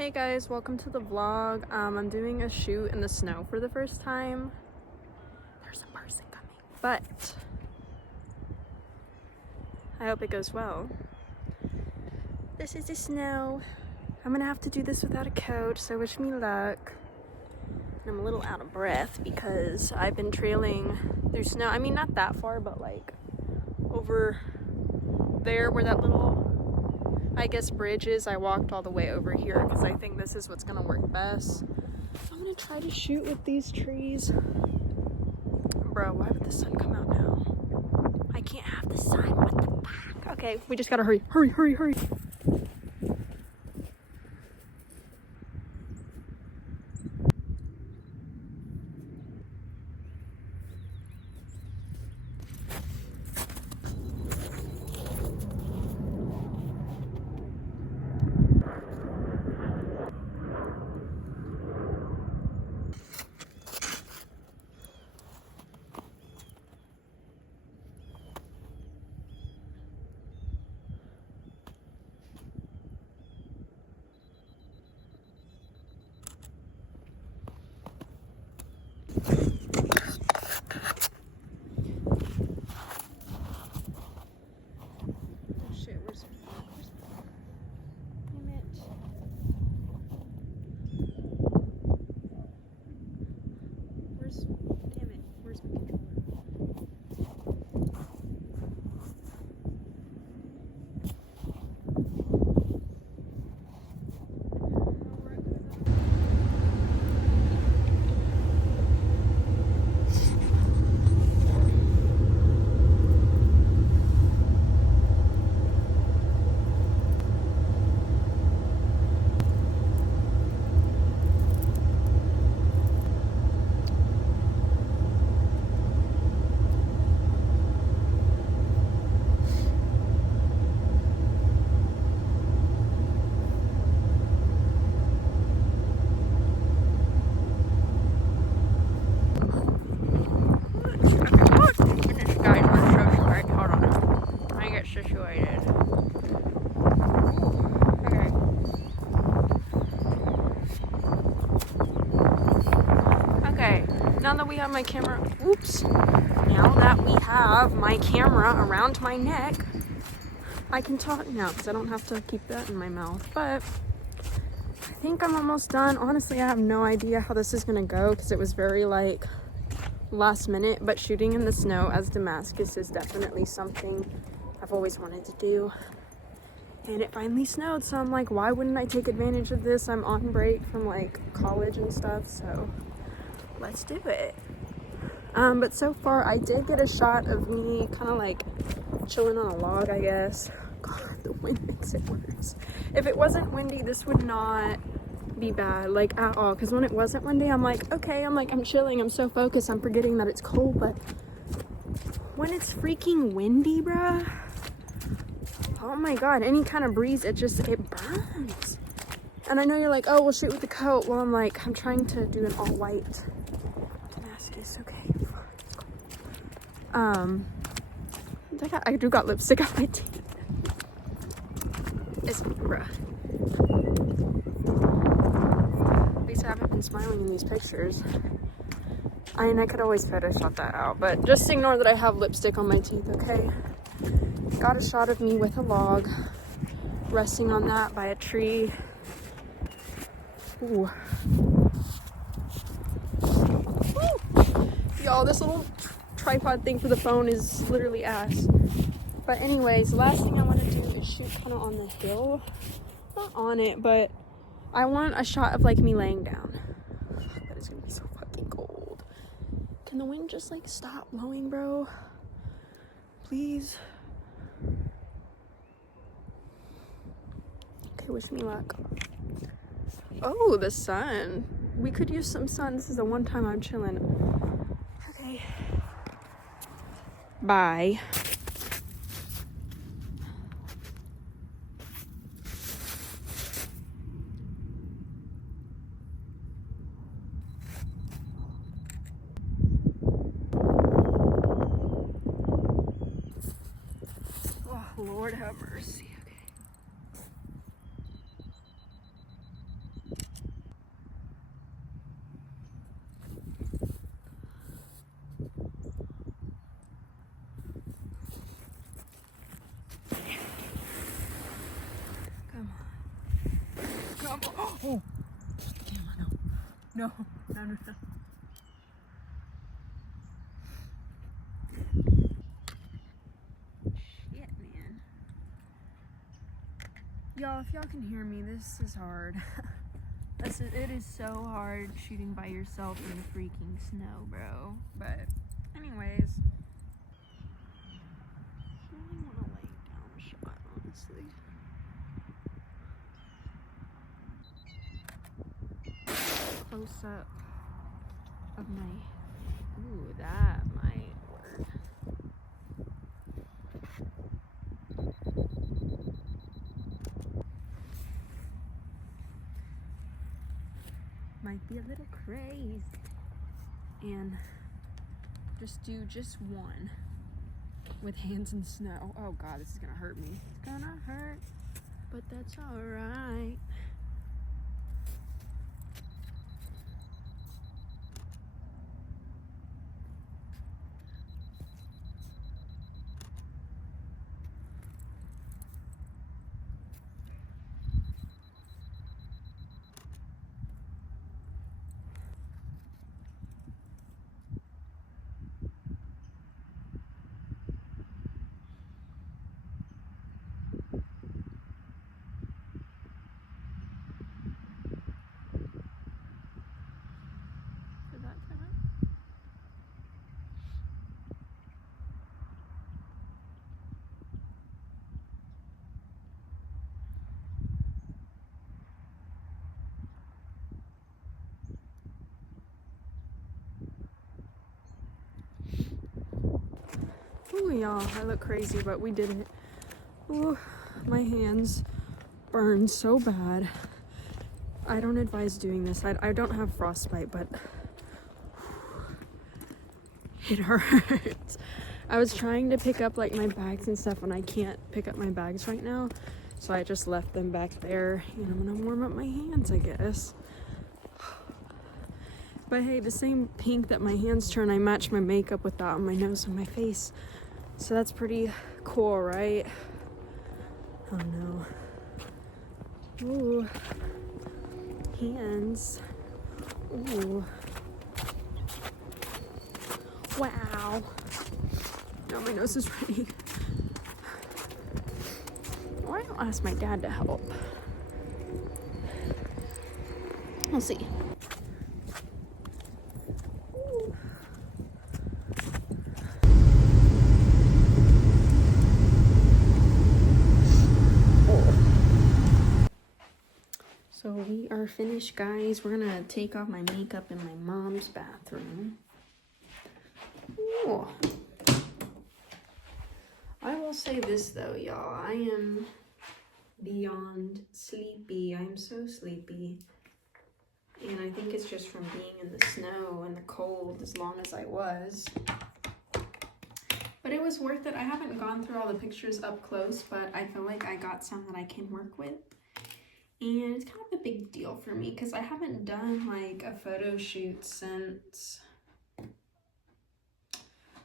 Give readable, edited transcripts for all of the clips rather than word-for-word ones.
Hey guys, welcome to the vlog. I'm doing a shoot in the snow for the first time. There's a person coming, but I hope it goes well. This is the snow. I'm gonna have to do this without a coat, so wish me luck. And I'm a little out of breath because I've been trailing through snow. I mean, not that far, but like over there where that little, I guess, bridge is. I walked all the way over here because I think this is what's gonna work best. I'm gonna try to shoot with these trees. Bro, why would the sun come out now? I can't have the sun. What the fuck? Okay, we just gotta hurry. Hurry. Now that we have my camera, now that we have my camera around my neck, I can talk now because I don't have to keep that in my mouth. But I think I'm almost done. Honestly, I have no idea how this is gonna go because it was very like last minute, but shooting in the snow as Damascus is definitely something I've always wanted to do. And it finally snowed, so I'm like, why wouldn't I take advantage of this? I'm on break from like college and stuff, so let's do it. But so far I did get a shot of me kind of like chilling on a log, I guess. God, the wind makes it worse. If it wasn't windy, this would not be bad, like at all. Because when it wasn't windy, I'm like, okay, I'm chilling, I'm so focused, I'm forgetting that it's cold. But when it's freaking windy, bruh, oh my God, any kind of breeze, it burns. And I know you're like, oh, we'll shoot with the coat. Well, I'm like, I'm trying to do an all white Damascus, okay. I do got lipstick on my teeth. It's bruh. At least I haven't been smiling in these pictures. I mean, I could always Photoshop that out, but just ignore that I have lipstick on my teeth, okay? Got a shot of me with a log, resting on that by a tree. Ooh. Y'all, this little tripod thing for the phone is literally ass. But anyways, the last thing I want to do is shoot kind of on the hill. Not on it, but I want a shot of like me laying down. That is gonna be so fucking cold. Can the wind just like stop blowing, bro? Please. Okay, wish me luck. Oh, the sun. We could use some sun. This is the one time I'm chilling. Okay. Bye. Oh, Lord have mercy. jump. Oh, damn, no. Shit, man. Y'all, if y'all can hear me, this is hard. It is so hard shooting by yourself in the freaking snow, bro. But anyways, I really want to lay down a shot, honestly. Close up of my, ooh, that might work. Might be a little crazy. And just do just one with hands in snow. Oh God, this is gonna hurt me. It's gonna hurt, but that's all right. Did that turn up? Ooh, y'all, I look crazy, but we did it. Ooh, my hands burn so bad. I don't advise doing this. I don't have frostbite, but it hurts. I was trying to pick up like my bags and stuff, and I can't pick up my bags right now, so I just left them back there, and I'm gonna warm up my hands, I guess. But hey, the same pink that my hands turn, I match my makeup with that on my nose and my face. So that's pretty cool, right? Oh no. Ooh. Hands. Ooh. Wow. Now my nose is ready. Or I'll ask my dad to help. We'll see. So we are finished, guys. We're gonna take off my makeup in my mom's bathroom. Ooh. I will say this though, y'all. I am beyond sleepy. I'm so sleepy. And I think it's just from being in the snow and the cold as long as I was. But it was worth it. I haven't gone through all the pictures up close, but I feel like I got some that I can work with. And it's kind of a big deal for me because I haven't done like a photo shoot since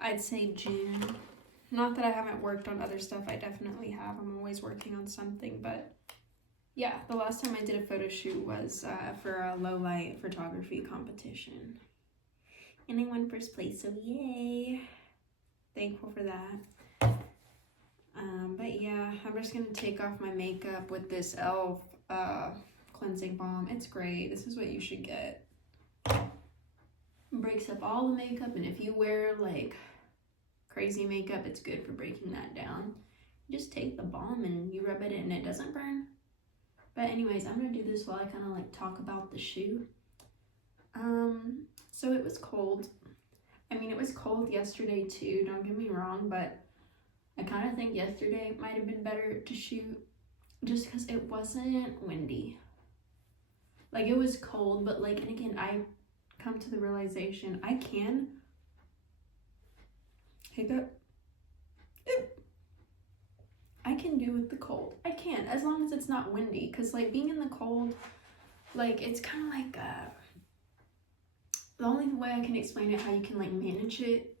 I'd say June. Not that I haven't worked on other stuff, I definitely have. I'm always working on something, but yeah, the last time I did a photo shoot was for a low light photography competition. And I won first place, so yay. Thankful for that. But yeah, I'm just gonna take off my makeup with this e.l.f. Cleansing balm. It's great. This is what you should get. Breaks up all the makeup, and if you wear like crazy makeup, it's good for breaking that down. You just take the balm and you rub it in and it doesn't burn. But anyways, I'm gonna do this while I kind of like talk about the shoot. So it was cold. I mean, it was cold yesterday too, don't get me wrong, but I kind of think yesterday might have been better to shoot just because it wasn't windy. Like, it was cold, but like, and again, I come to the realization I can hiccup. I can do with the cold. I can, as long as it's not windy, because like being in the cold, like it's kind of like the only way I can explain it, how you can like manage it,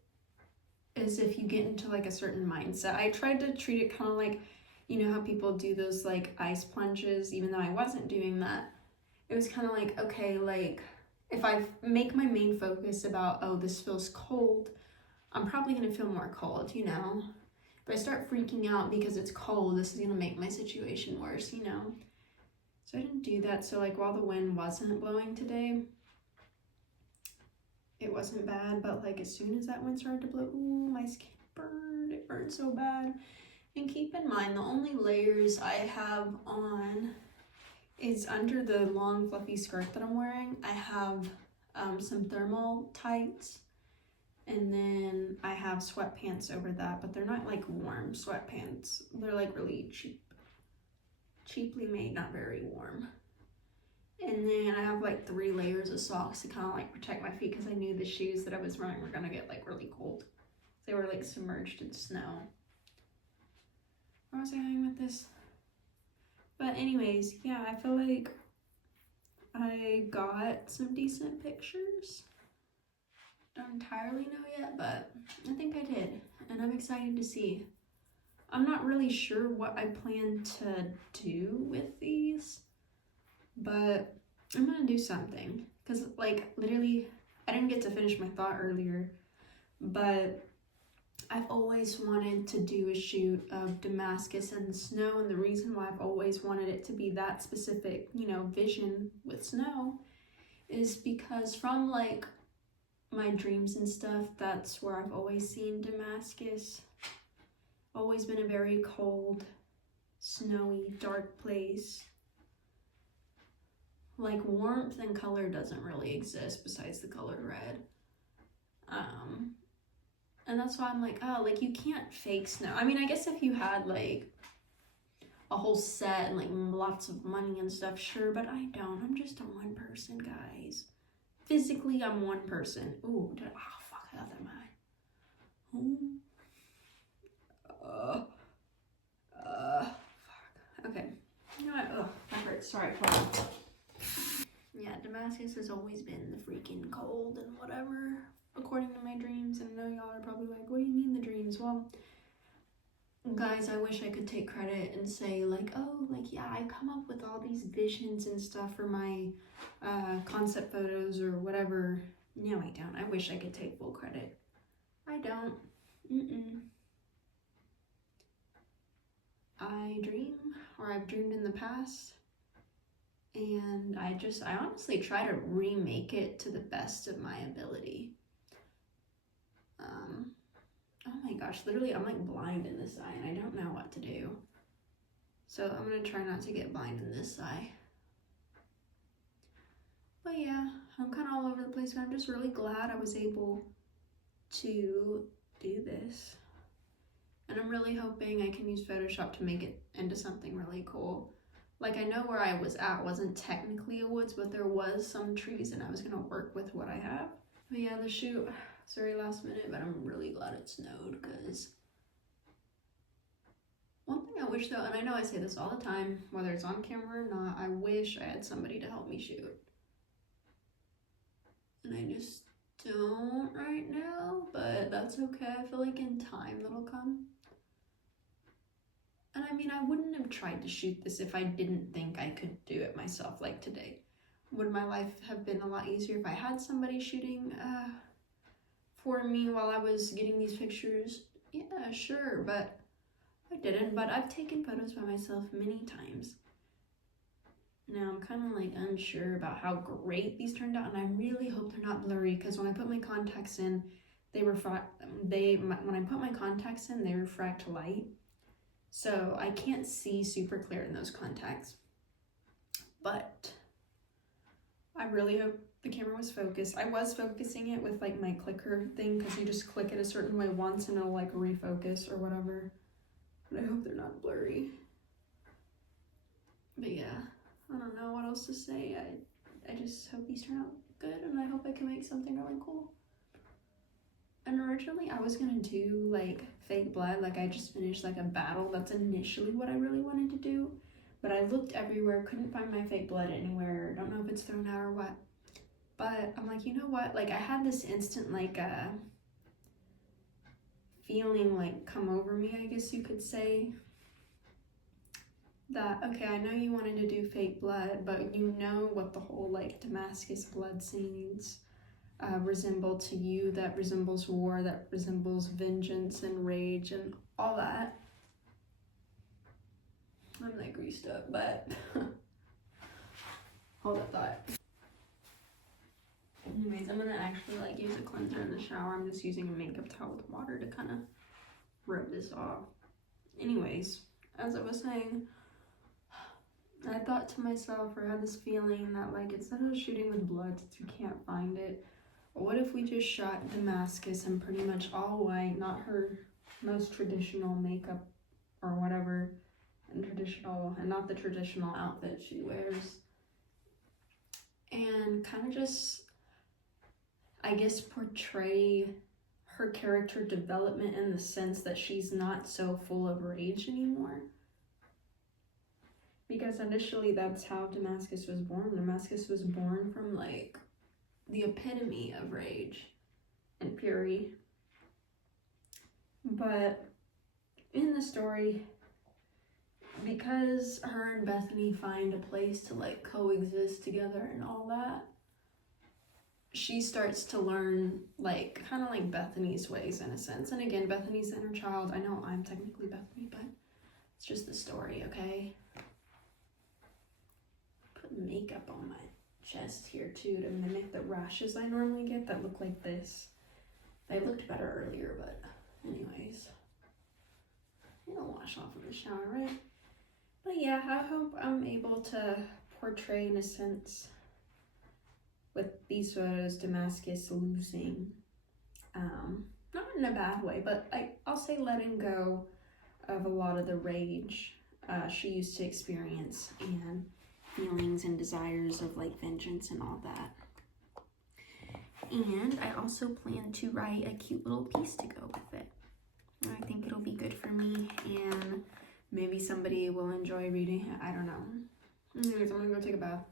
is if you get into like a certain mindset. I tried to treat it kind of like, you know how people do those like ice plunges, even though I wasn't doing that. it was kind of like, okay, like if I make my main focus about, oh, this feels cold, I'm probably gonna feel more cold, you know? If I start freaking out because it's cold, this is gonna make my situation worse, you know? So I didn't do that. So like while the wind wasn't blowing today, it wasn't bad, but like as soon as that wind started to blow, ooh, my skin burned. It burned so bad. And keep in mind, the only layers I have on is under the long fluffy skirt that I'm wearing. I have some thermal tights, and then I have sweatpants over that, but they're not like warm sweatpants. They're like really cheaply made, not very warm. And then I have like 3 layers of socks to kind of like protect my feet because I knew the shoes that I was wearing were gonna get like really cold. They were like submerged in snow. Where was I going with this? But anyways, yeah, I feel like I got some decent pictures. Don't entirely know yet, but I think I did. And I'm excited to see. I'm not really sure what I plan to do with these, but I'm gonna do something. Because like literally, I didn't get to finish my thought earlier, but I've always wanted to do a shoot of Damascus and the snow, and the reason why I've always wanted it to be that specific, you know, vision with snow is because from like my dreams and stuff, that's where I've always seen Damascus. Always been a very cold, snowy, dark place. Like warmth and color doesn't really exist besides the color red. And that's why I'm like, oh, like you can't fake snow. I mean, I guess if you had like a whole set and like lots of money and stuff, sure, but I don't. I'm just a one person, guys. Physically, I'm one person. Ooh, fuck, I got that mine. Fuck. Okay. You know what? That hurts. Sorry, hold on. Yeah, Damascus has always been the freaking cold and whatever, according to my dreams. And I know y'all are probably like, what do you mean the dreams? Well, guys, I wish I could take credit and say like, oh, like, yeah, I come up with all these visions and stuff for my concept photos or whatever. No, I don't. I wish I could take full credit. I don't. I dream, or I've dreamed in the past, and I honestly try to remake it to the best of my ability. Oh my gosh, literally I'm like blind in this eye and I don't know what to do. So I'm gonna try not to get blind in this eye. But yeah, I'm kind of all over the place, but I'm just really glad I was able to do this. And I'm really hoping I can use Photoshop to make it into something really cool. Like I know where I was at wasn't technically a woods, but there was some trees and I was gonna work with what I have. But yeah, the shoot, it's very last minute, but I'm really glad it snowed because one thing I wish though, and I know I say this all the time, whether it's on camera or not, I wish I had somebody to help me shoot. And I just don't right now, but that's okay. I feel like in time that'll come. And I mean, I wouldn't have tried to shoot this if I didn't think I could do it myself like today. Would my life have been a lot easier if I had somebody shooting for me while I was getting these pictures? Yeah, sure, but I didn't. But I've taken photos by myself many times. Now I'm kind of like unsure about how great these turned out, and I really hope they're not blurry because when I put my contacts in, when I put my contacts in, they refract light. So I can't see super clear in those contacts. But I really hope the camera was focused. I was focusing it with like my clicker thing because you just click it a certain way once and it'll like refocus or whatever. But I hope they're not blurry. But yeah, I don't know what else to say. I just hope these turn out good and I hope I can make something really cool. And originally I was gonna do like fake blood, like I just finished like a battle. That's initially what I really wanted to do. But I looked everywhere, couldn't find my fake blood anywhere. Don't know if it's thrown out or what. But I'm like, you know what? Like I had this instant like feeling like come over me, I guess you could say. that, okay, I know you wanted to do fake blood, but you know what the whole like Damascus blood scenes resemble to you, that resembles war, that resembles vengeance and rage and all that. I'm like greased up, but hold that thought. Anyways, I'm gonna actually like use a cleanser in the shower. I'm just using a makeup towel with water to kind of rub this off. Anyways, as I was saying, I thought to myself, or had this feeling that like instead of shooting with blood since we can't find it, what if we just shot Damascus in pretty much all white, not her most traditional makeup or whatever, and not the traditional outfit she wears, and kind of just, I guess, portray her character development in the sense that she's not so full of rage anymore. Because initially that's how Damascus was born. Damascus was born from like the epitome of rage and fury. But in the story, because her and Bethany find a place to like coexist together and all that, she starts to learn like kind of like Bethany's ways in a sense. And again, Bethany's inner child. I know I'm technically Bethany, but it's just the story, okay? Put makeup on my chest here too to mimic the rashes I normally get that look like this. They looked better earlier, but anyways, it'll wash off in the shower, right? But yeah, I hope I'm able to portray in a sense with these photos Damascus losing, not in a bad way, but I'll say letting go of a lot of the rage she used to experience and feelings and desires of like vengeance and all that. And I also plan to write a cute little piece to go with it. I think it'll be good for me, and maybe somebody will enjoy reading it. I don't know. Anyways, I'm gonna go take a bath.